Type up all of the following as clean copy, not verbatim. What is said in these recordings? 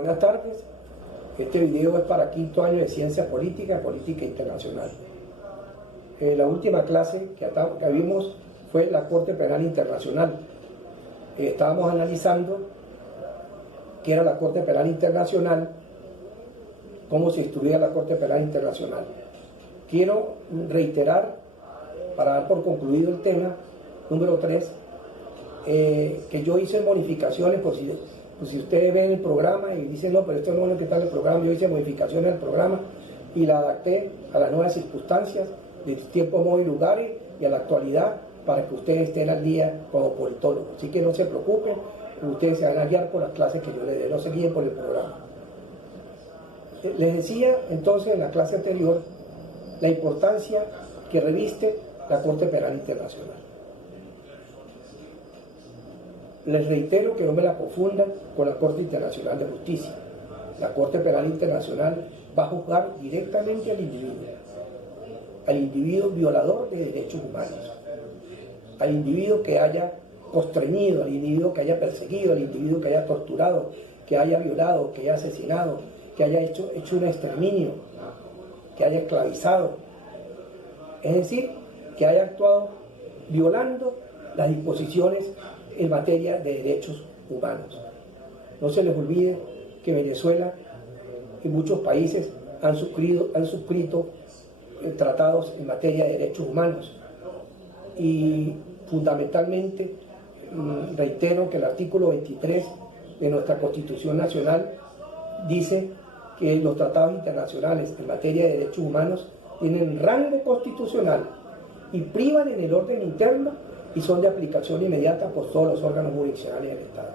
Buenas tardes, este video es para quinto año de Ciencia Política y Política Internacional. La última clase que vimos fue la Corte Penal Internacional. Estábamos analizando qué era la Corte Penal Internacional, cómo se estudia la Corte Penal Internacional. Quiero reiterar, para dar por concluido el tema, número 3, que yo hice modificaciones, pues si ustedes ven el programa y dicen, no, pero esto no es lo que está en el programa, yo hice modificaciones al programa y la adapté a las nuevas circunstancias de tiempo, modo y lugares y a la actualidad para que ustedes estén al día como politólogos. Así que no se preocupen, ustedes se van a guiar por las clases que yo les dé, no se guíen por el programa. Les decía entonces en la clase anterior la importancia que reviste la Corte Penal Internacional. Les reitero que no me la confundan con la Corte Internacional de Justicia. La Corte Penal Internacional va a juzgar directamente al individuo violador de derechos humanos, al individuo que haya constreñido, al individuo que haya perseguido, al individuo que haya torturado, que haya violado, que haya asesinado, que haya hecho un exterminio, que haya esclavizado, es decir, que haya actuado violando las disposiciones en materia de derechos humanos. No se les olvide que Venezuela y muchos países han suscrito tratados en materia de derechos humanos y fundamentalmente reitero que el artículo 23 de nuestra Constitución Nacional dice que los tratados internacionales en materia de derechos humanos tienen rango constitucional y privan en el orden interno y son de aplicación inmediata por todos los órganos jurisdiccionales del Estado.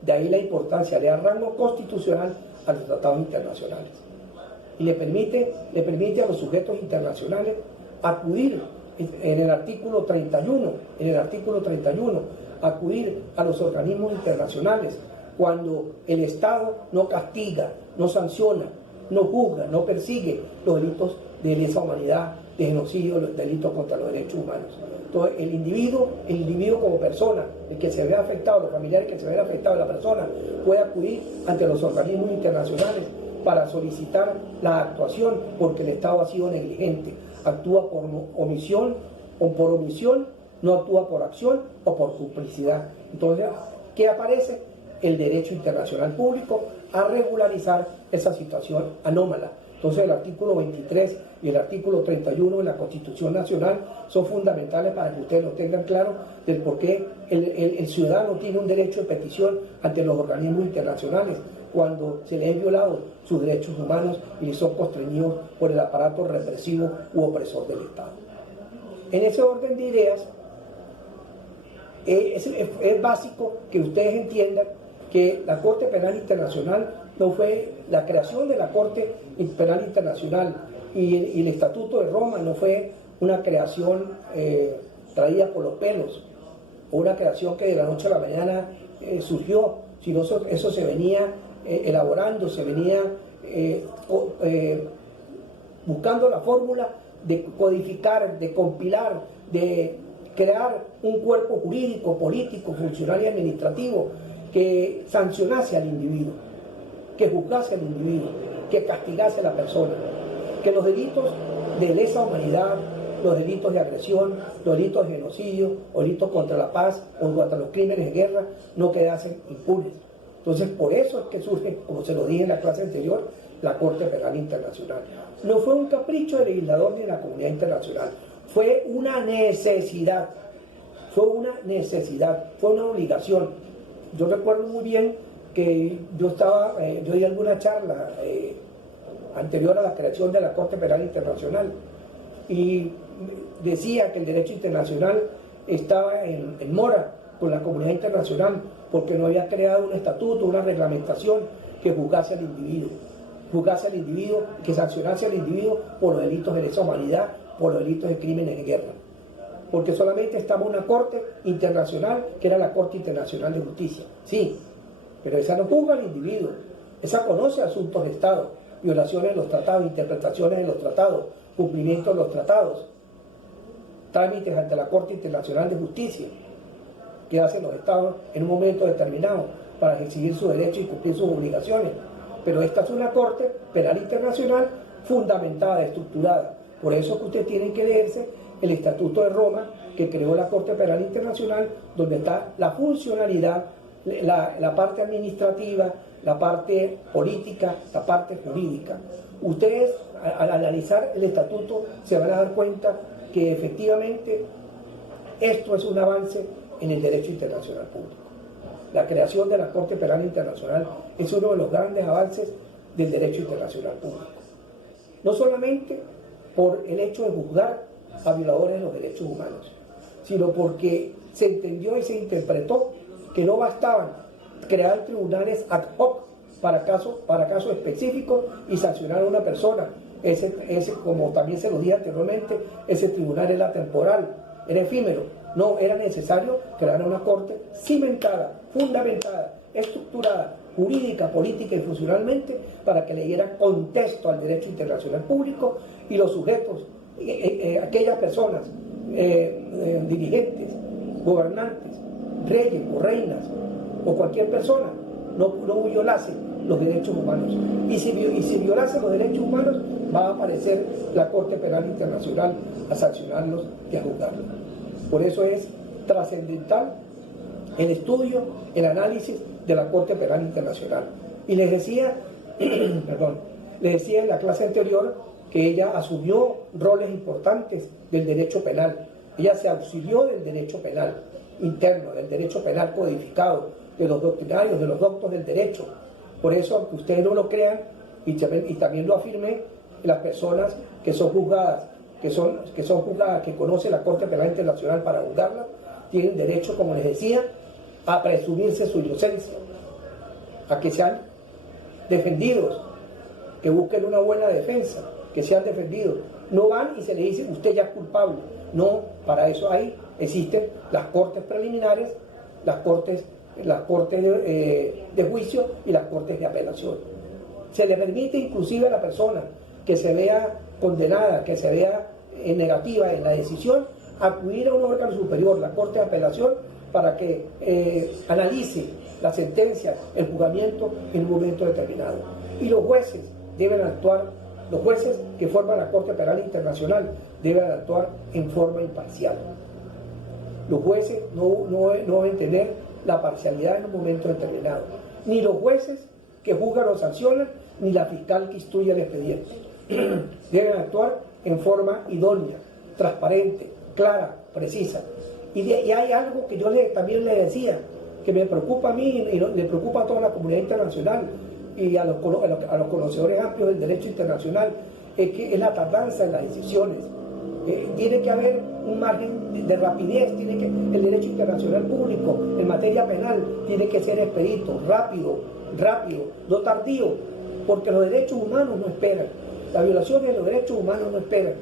De ahí la importancia de dar rango constitucional a los tratados internacionales. Y le permite a los sujetos internacionales acudir en el artículo 31, acudir a los organismos internacionales cuando el Estado no castiga, no sanciona, no juzga, no persigue los delitos de lesa humanidad, de genocidio, los delitos contra los derechos humanos. Entonces, el individuo como persona, el que se vea afectado, los familiares que se vean afectados, la persona puede acudir ante los organismos internacionales para solicitar la actuación porque el Estado ha sido negligente, actúa por omisión o por omisión, no actúa por acción o por complicidad. Entonces, ¿qué aparece? El derecho internacional público a regularizar esa situación anómala. Entonces el artículo 23 y el artículo 31 de la Constitución Nacional son fundamentales para que ustedes lo tengan claro del por qué el ciudadano tiene un derecho de petición ante los organismos internacionales cuando se les ha violado sus derechos humanos y son constreñidos por el aparato represivo u opresor del Estado. En ese orden de ideas, es básico que ustedes entiendan que la Corte Penal Internacional no fue la creación de la Corte Penal Internacional y el Estatuto de Roma no fue una creación traída por los pelos o una creación que de la noche a la mañana surgió, sino eso se venía elaborando, se venía buscando la fórmula de codificar, de compilar, de crear un cuerpo jurídico, político, funcional y administrativo que sancionase al individuo, que juzgase al individuo, que castigase a la persona, que los delitos de lesa humanidad, los delitos de agresión, los delitos de genocidio, o delitos contra la paz o contra los crímenes de guerra no quedasen impunes. Entonces, por eso es que surge, como se lo dije en la clase anterior, la Corte Penal Internacional. No fue un capricho del legislador ni de la comunidad internacional, fue una necesidad, fue una obligación. Yo recuerdo muy bien que yo di alguna charla anterior a la creación de la Corte Penal Internacional y decía que el derecho internacional estaba en mora con la comunidad internacional porque no había creado un estatuto, una reglamentación que juzgase al individuo, que sancionase al individuo por los delitos de lesa humanidad, por los delitos de crímenes de guerra. Porque solamente estaba una Corte Internacional, que era la Corte Internacional de Justicia. Sí, pero esa no juzga al individuo, esa conoce asuntos de Estado, violaciones de los tratados, interpretaciones de los tratados, cumplimiento de los tratados, trámites ante la Corte Internacional de Justicia, que hacen los Estados en un momento determinado para exigir sus derechos y cumplir sus obligaciones. pero esta es una Corte Penal Internacional fundamentada, estructurada. Por eso que usted tiene que leerse el Estatuto de Roma que creó la Corte Penal Internacional, donde está la funcionalidad, la parte administrativa, la parte política, la parte jurídica. Ustedes, al analizar el estatuto, se van a dar cuenta que efectivamente esto es un avance en el derecho internacional público. La creación de la Corte Penal Internacional es uno de los grandes avances del derecho internacional público. No solamente por el hecho de juzgar a violadores de los derechos humanos, sino porque se entendió y se interpretó que no bastaban crear tribunales ad hoc para casos específicos y sancionar a una persona. Como también se lo dije anteriormente, ese tribunal era temporal, era efímero. No, era necesario crear una corte cimentada, fundamentada, estructurada, jurídica, política y funcionalmente, para que le diera contexto al derecho internacional público y los sujetos, aquellas personas, dirigentes, gobernantes, reyes o reinas o cualquier persona, no violase los derechos humanos. Y si violase los derechos humanos, va a aparecer la Corte Penal Internacional a sancionarlos y a juzgarlos. Por eso es trascendental el estudio, el análisis de la Corte Penal Internacional. Y les decía, les decía en la clase anterior que ella asumió roles importantes del derecho penal. Ella se auxilió del derecho penal interno, del derecho penal codificado, de los doctrinarios, de los doctos del derecho. Por eso, aunque ustedes no lo crean, y también lo afirmé, las personas que son juzgadas, que conoce la Corte Penal Internacional para juzgarla, tienen derecho, como les decía, a presumirse su inocencia, a que sean defendidos, que busquen una buena defensa, que sean defendidos. No van y se le dice, usted ya es culpable. No, para eso existen las cortes preliminares, las cortes de juicio y las cortes de apelación. Se le permite inclusive a la persona que se vea condenada, que se vea negativa en la decisión, acudir a un órgano superior, la Corte de Apelación, para que analice la sentencia, el juzgamiento en un momento determinado. Y los jueces deben actuar, los jueces que forman la Corte Penal Internacional deben actuar en forma imparcial. Los jueces no deben tener la parcialidad en un momento determinado. Ni los jueces que juzgan o sancionan, ni la fiscal que instruye el expediente. Deben actuar en forma idónea, transparente, clara, precisa. Y hay algo que yo también le decía, que me preocupa a mí y le preocupa a toda la comunidad internacional y a los conocedores amplios del derecho internacional, es la tardanza en las decisiones. Tiene que haber un margen de rapidez, el derecho internacional público en materia penal tiene que ser expedito, rápido, no tardío, porque los derechos humanos no esperan, las violaciones de los derechos humanos no esperan.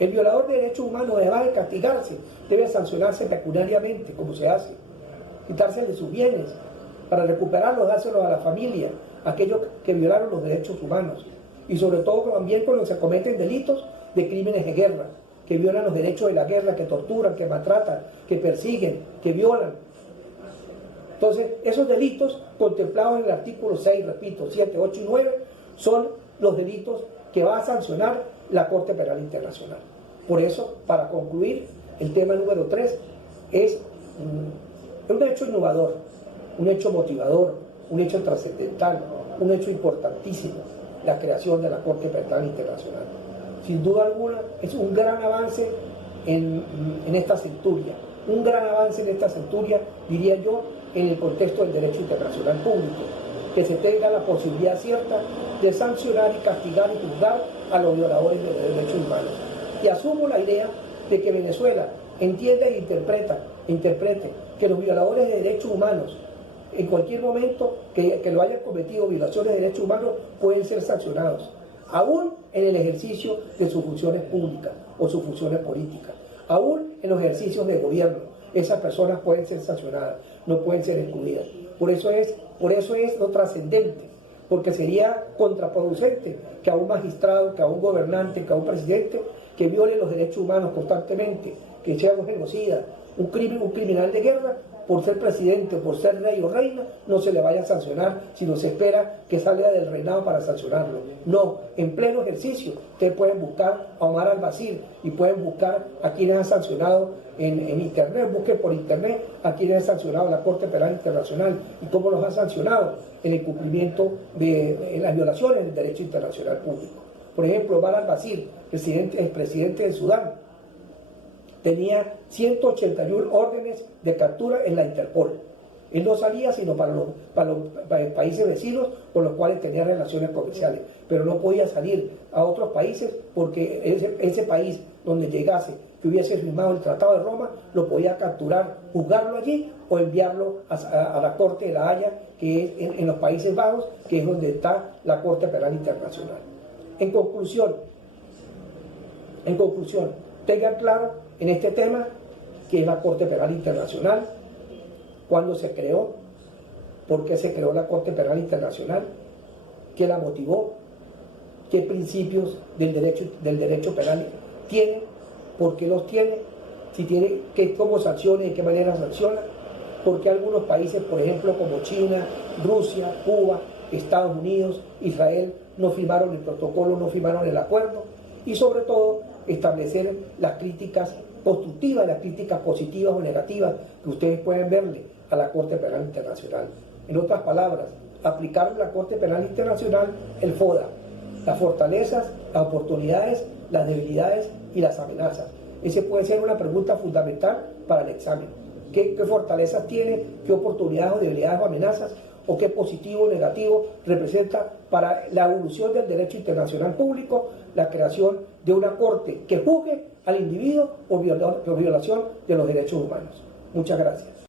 El violador de derechos humanos, además de castigarse, debe sancionarse pecuniariamente, como se hace, quitársele sus bienes, para recuperarlos, dárselos a la familia, aquellos que violaron los derechos humanos, y sobre todo también cuando se cometen delitos de crímenes de guerra, que violan los derechos de la guerra, que torturan, que maltratan, que persiguen, que violan. Entonces, esos delitos contemplados en el artículo 6, repito, 7, 8 y 9, son los delitos que va a sancionar la Corte Penal Internacional. Por eso, para concluir, el tema número 3 es un hecho innovador, un hecho motivador, un hecho trascendental, un hecho importantísimo, la creación de la Corte Penal Internacional. Sin duda alguna, es un gran avance en esta centuria, un gran avance en esta centuria, diría yo, en el contexto del derecho internacional público, que se tenga la posibilidad cierta de sancionar y castigar y juzgar a los violadores de los derechos humanos. Y asumo la idea de que Venezuela entienda e interprete que los violadores de derechos humanos, en cualquier momento que lo hayan cometido violaciones de derechos humanos, pueden ser sancionados, aún en el ejercicio de sus funciones públicas o sus funciones políticas, aún en los ejercicios de gobierno. Esas personas pueden ser sancionadas, no pueden ser excluidas. Por eso es lo trascendente, porque sería contraproducente que a un magistrado, que a un gobernante, que a un presidente que viole los derechos humanos constantemente, que sea un genocida, un criminal de guerra, por ser presidente, por ser rey o reina, no se le vaya a sancionar, sino se espera que salga del reinado para sancionarlo. No, en pleno ejercicio, ustedes pueden buscar a Omar al-Bashir y pueden buscar a quienes han sancionado en internet, busquen por internet a quienes han sancionado la Corte Penal Internacional y cómo los han sancionado en el cumplimiento de las violaciones del derecho internacional público. Por ejemplo, Omar al-Bashir, expresidente de Sudán, tenía 181 órdenes de captura en la Interpol. Él no salía sino para los países vecinos con los cuales tenía relaciones comerciales, pero no podía salir a otros países porque ese país donde llegase, que hubiese firmado el Tratado de Roma, lo podía capturar, juzgarlo allí o enviarlo a la Corte de la Haya, que es en los Países Bajos, que es donde está la Corte Penal Internacional. En conclusión, tengan claro en este tema que es la Corte Penal Internacional, cuándo se creó, por qué se creó la Corte Penal Internacional, qué la motivó, qué principios del derecho penal tiene, por qué los tiene, si tiene, cómo sanciona y de qué manera sanciona, por qué algunos países, por ejemplo, como China, Rusia, Cuba, Estados Unidos, Israel, no firmaron el protocolo, no firmaron el acuerdo, y sobre todo establecer las críticas constructivas, las críticas positivas o negativas que ustedes pueden verle a la Corte Penal Internacional. En otras palabras, aplicar la Corte Penal Internacional el FODA, las fortalezas, las oportunidades, las debilidades y las amenazas. Esa puede ser una pregunta fundamental para el examen. ¿Qué fortalezas tiene? ¿Qué oportunidades o debilidades o amenazas? ¿O qué positivo o negativo representa para la evolución del derecho internacional público la creación de una corte que juzgue al individuo por violación de los derechos humanos? Muchas gracias.